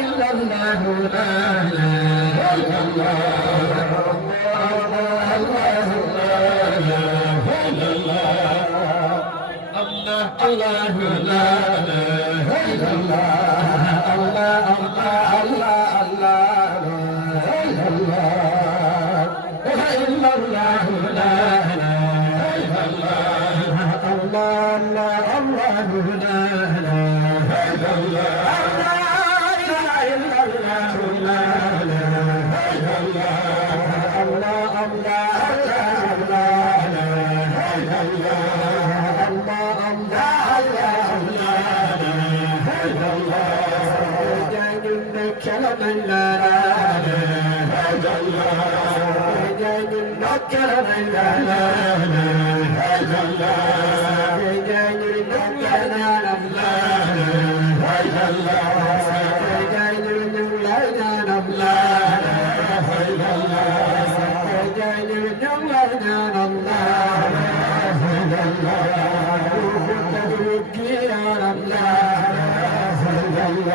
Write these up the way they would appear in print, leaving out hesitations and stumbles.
إلا الله لا إله إلا الله الله لا إله إلا الله الله الله الله إلا الله إلا الله لا إله إلا الله الله الله لا إله إلا الله لا إله إلا الله لا إله إلا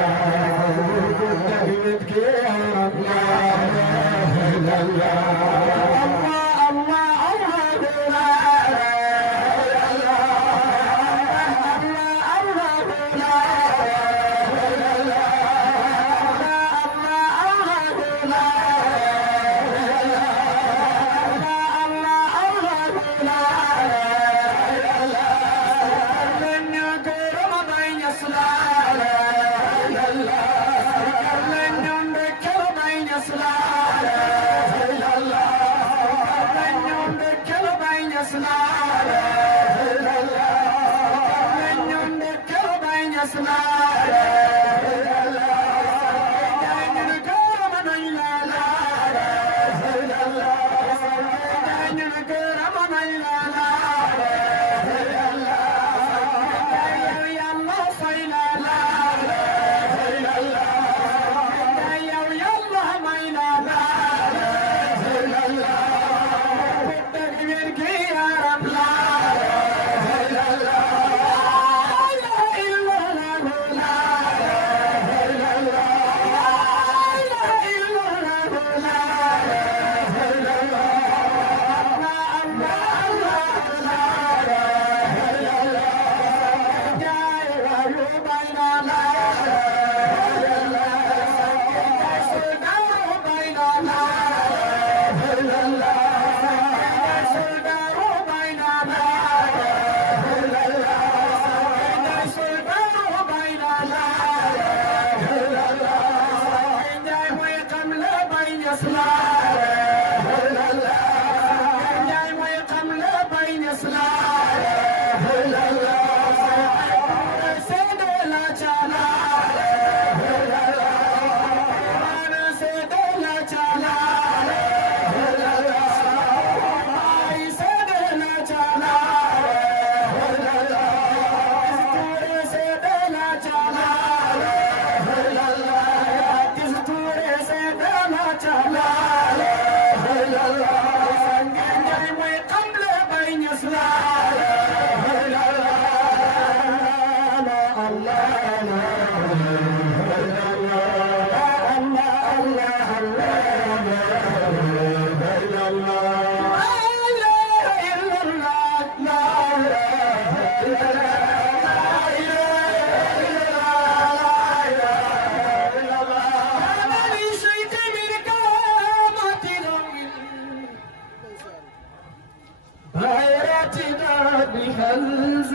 الله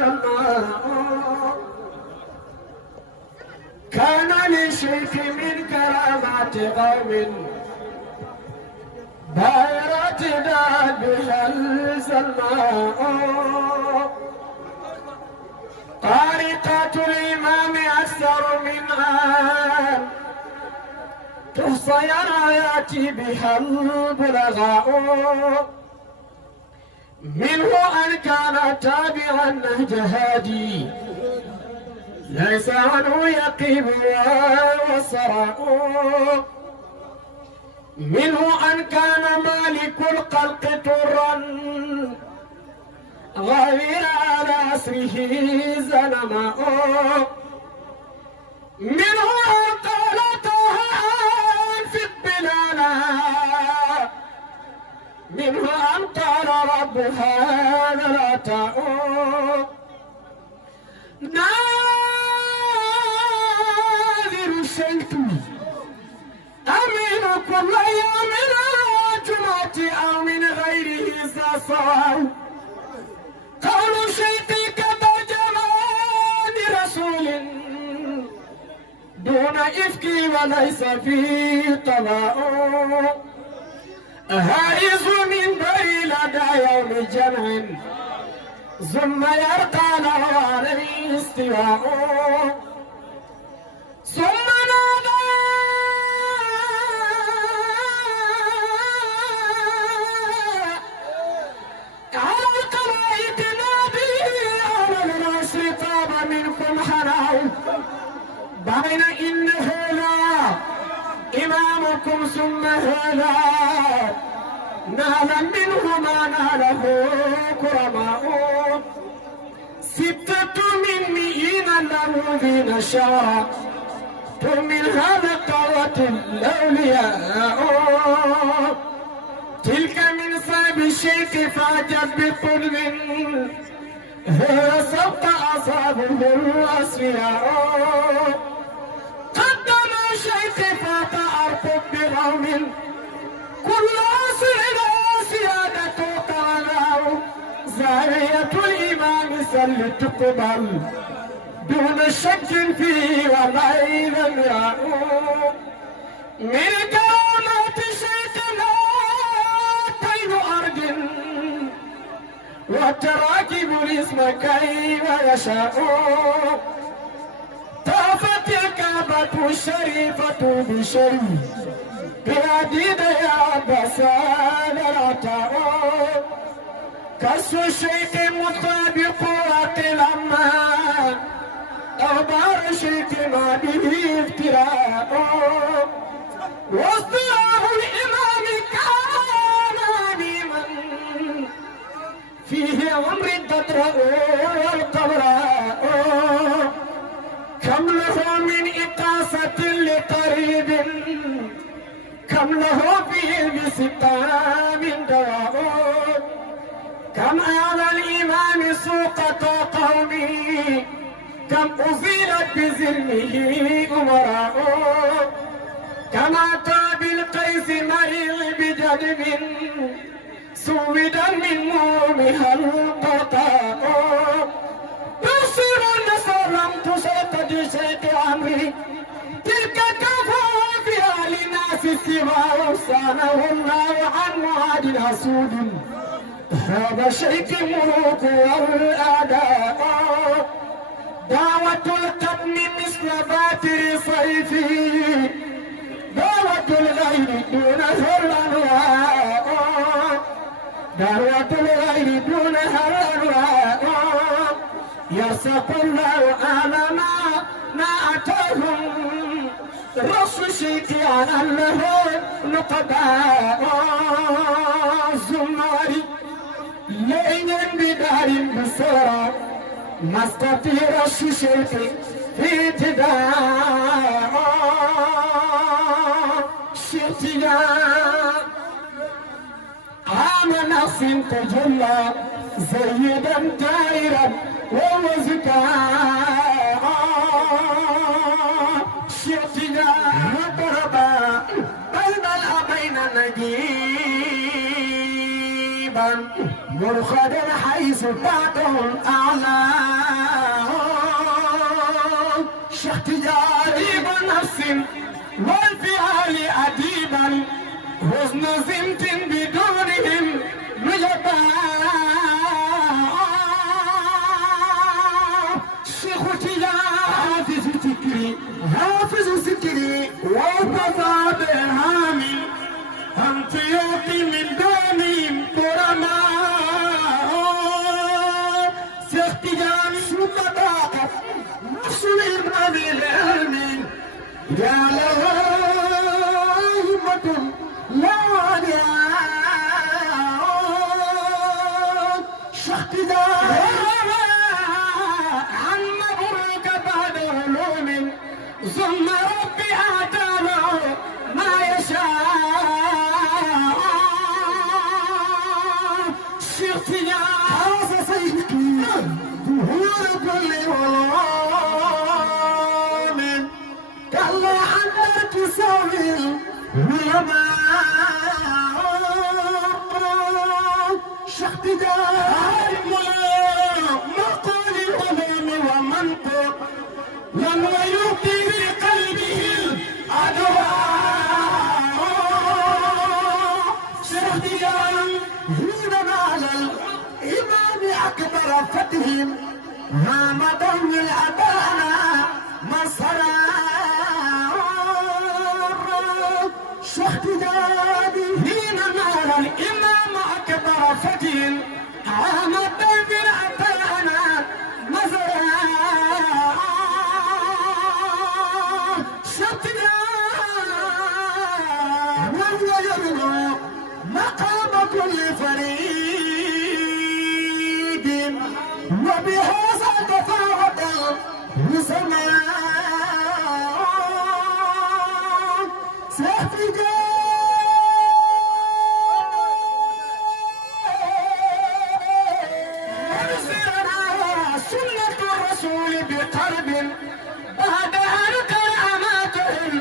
الله كان للشيخ من كرامات قوم دائرة بها السماء طريقة الإمام أكثر منها تحصي يأتي بها البلغاء منه أن كان تابعا نهج هادي ليس عنه يقيم والسراء منه أن كان مالك الخلق طرا غير على عصره زلماء منه أن قال رب هذا العطاء ناذر الشيخ أمين كل يوم جمعة أو من غيره ساسا قول شيخي كترجمان رسول دون إفك وليس فيه طلاء هائز من بري لدى يوم الجمع ثم يرقى له عليه استواء ثم نادى على القلائد نادي على الناصر طاب منكم حناو بين إن هذا إمامكم ثم هذا نالا منه ما ناله كرماء ستة من مئين الذين شاء من هذا قوة الأولياء تلك من صعب الشيخ فاجت بطلب هي سبق أصابه الأصفياء قدم الشيخ فات أرقب بغوم كل أصل سيادة قالوا زاوية الإمام سل تقبل دون شك فيه وغير امرأ من كرامات شيخنا طيب أرض وتراكب الاسم كيف يشاء طافت الكعبة الشريفة بشيء بيديد يا بسال العطاء كس الشيخ مطابق وقل أمان أخبار الشيخ ما به افتراء واصطلاح الإمام كان عميما فيه عمر تطرأ والقبراء كم له من إقاسة لقريب كم له فيه بسقام دواء كم آل الإمام سوقة قومي كم أزيلت بزلمه أمراء كم أتى بالقيس مريض بجدب سودا من مومها القطاء تصير النصر لم تشتد شيء عمري تلك كفوا بها للناس سوى وصانه الله عن معاد أسود هذا شيخ ملوك والأعداء دعوة القدم مثل باتر صيفي دعوة الغير دونها الأنواع دعوة الغير دونها الأنواع يرزق الله أعلما ما أتاهم رسل شيخ على له نقباء زماري لين بدار بصورة ما استطيع الشيخ في ابتداء شتيا عام نص تجلى زيدا دائرا ووزكاء شتيا وضربا بين الأبين نجيبا مرخدا حيث بعده الأعلى شاحتجاري بنفس والفعال أديبا حزن زمت بدونهم نجبا شيخ حافظ فكري حافظ سكري وقضى برهامي أنت يوتي من دونهم كرماء سيختجاني سلطة نفس الإمام العلم يا له همة لا وديان شاختجاني عن مبروك بعد علوم ثم ربي آتاه ما يشاء شيخ صلى عند ارتسام العلماء اقتداء مقول العلوم ومنطق من ويلقي في قلبه الأدواء اقتداء هنا على الإمام أكبر فتح هامة الأبانا مصرا اقتداء هنا على الإمام أكبر فتح هامة الأبانا مصرا مقام كل فريد وبهذا تفاوت الزمان سنة الرسول بقرب بعد أن كراماتهم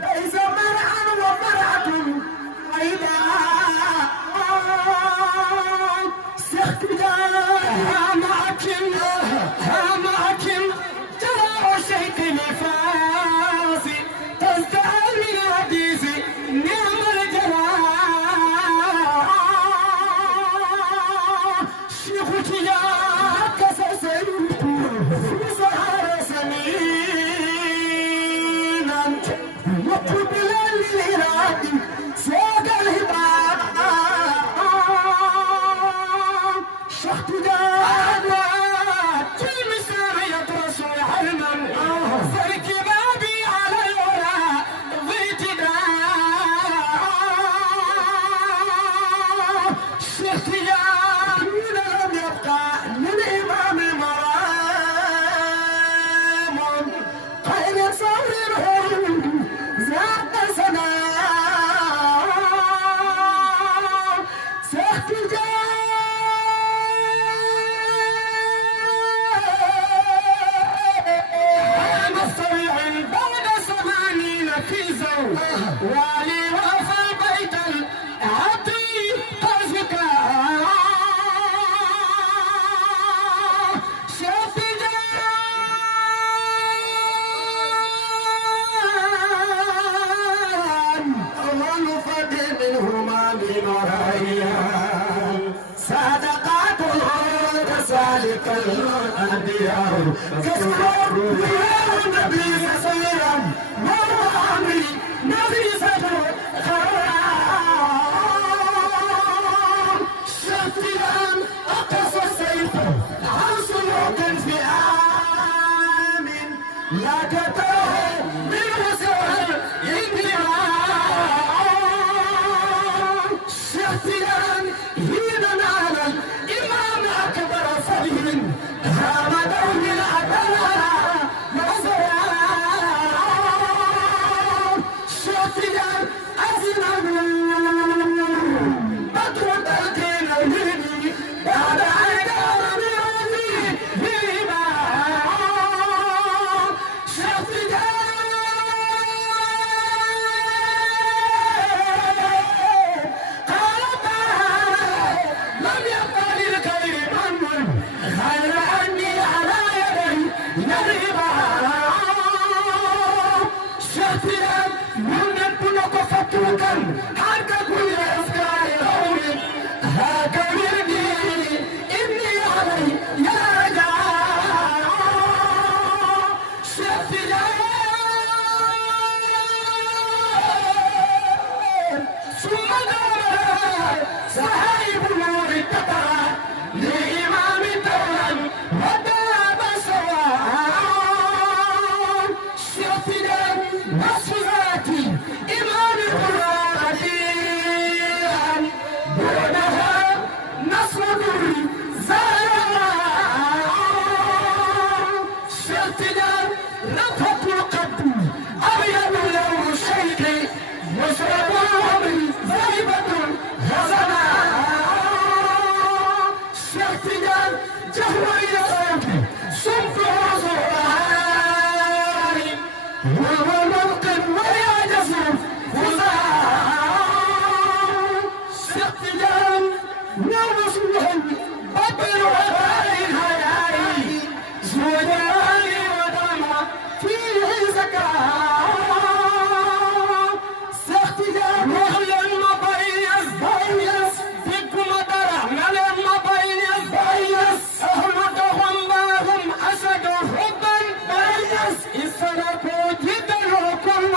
ليس مرعا ومرعة أيضا هامعكم ترى شيخ نفاس تزدهر من حديث نعم الجراح شيخ تجاه كسر سهر سنينا وقبل للإراد ساق الهباء شخت دانات المسار يطرس حلما فرك بابي على الورى ضيت شخت من لم يبقى للإمام مرام خير صغيرهم زاد سلام سخت والي وفى البيت العتيق قصدك شفت جان ونفد منهما بنوريان صدقات كذلك الأنبياء كسر النبي سيرا وعمري نبي سفر خرام شتيان أقص السيف عن سلوك في آمن لا تتاه من وسوء الانتهام شتيان هنا على الإمام أكبر فهم هامة من أبناء مزرعة شتيان أزنا شاكتيان جهوري صوتي صمت وزوري وهو موقف ويعجز فزار شاكتيان نوس وهم بطل وغاري هياري زوداني ودمع فيه زكاة شاكتيان وهلا مبيز بيز فيكم درع ملم مبيز بيز أهمتهم باهم أسد حبا بيز إسرقوا جدا وكل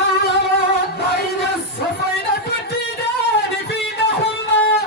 بيز وفينة التداد في دهم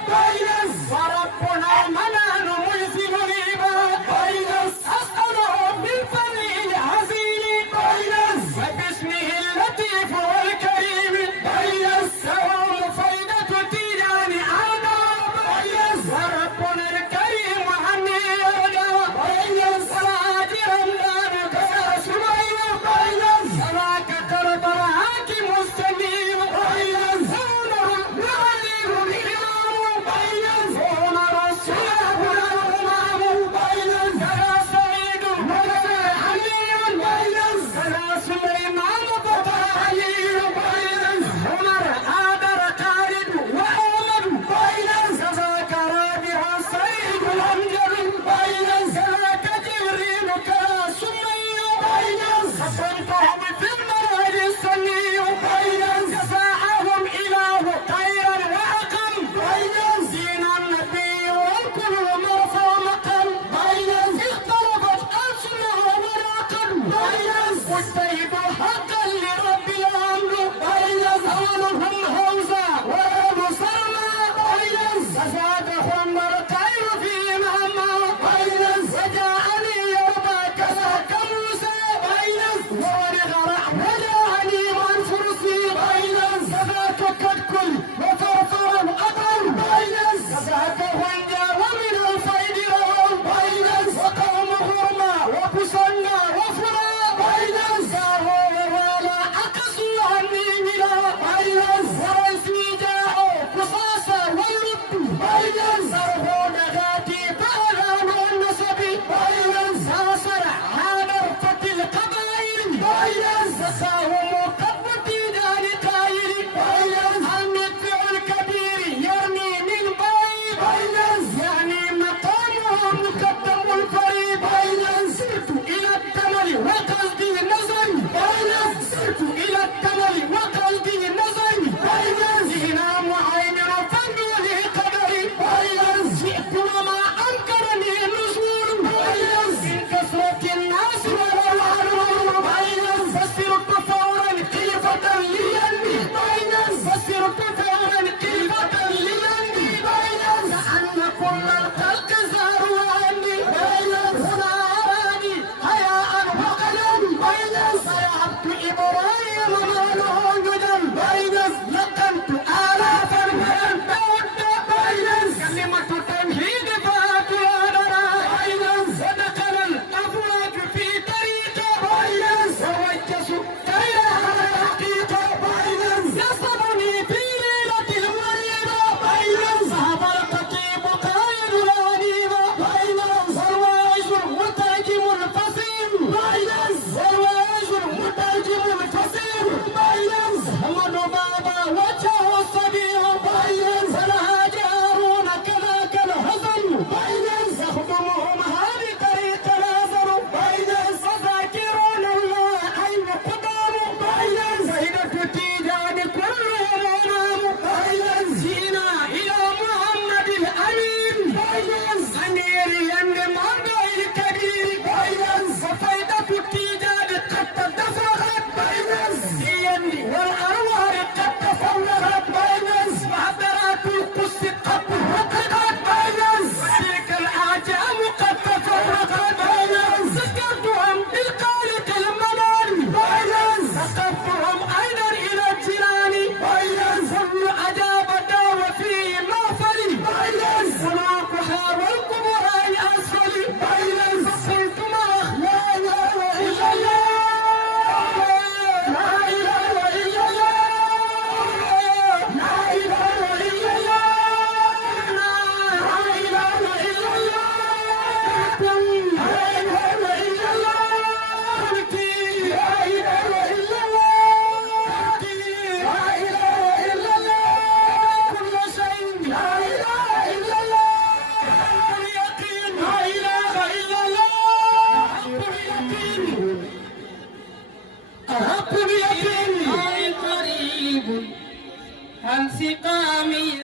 بيز وربنا منان ميزن ريبا بيز أسأله بالفضل العزيز بيز وباسمه اللطيف والكريم بيز سوام فيدة التداد عنا بيز وربنا الكريم عني يرجع بيز راجعا دارك يا سمير بيز سراك تربى حاكم مستنير بيز هنر نعلم الإمام بيز هنر السلام الأمام بيز يا سعيد ولا حليل بيز يا سليمان بطل علي بيز هنر آدر خالد وأحمد بيز ذاك رابع سعيد الأمجد بيز ذاك جبريل كاسمي بيز خفنت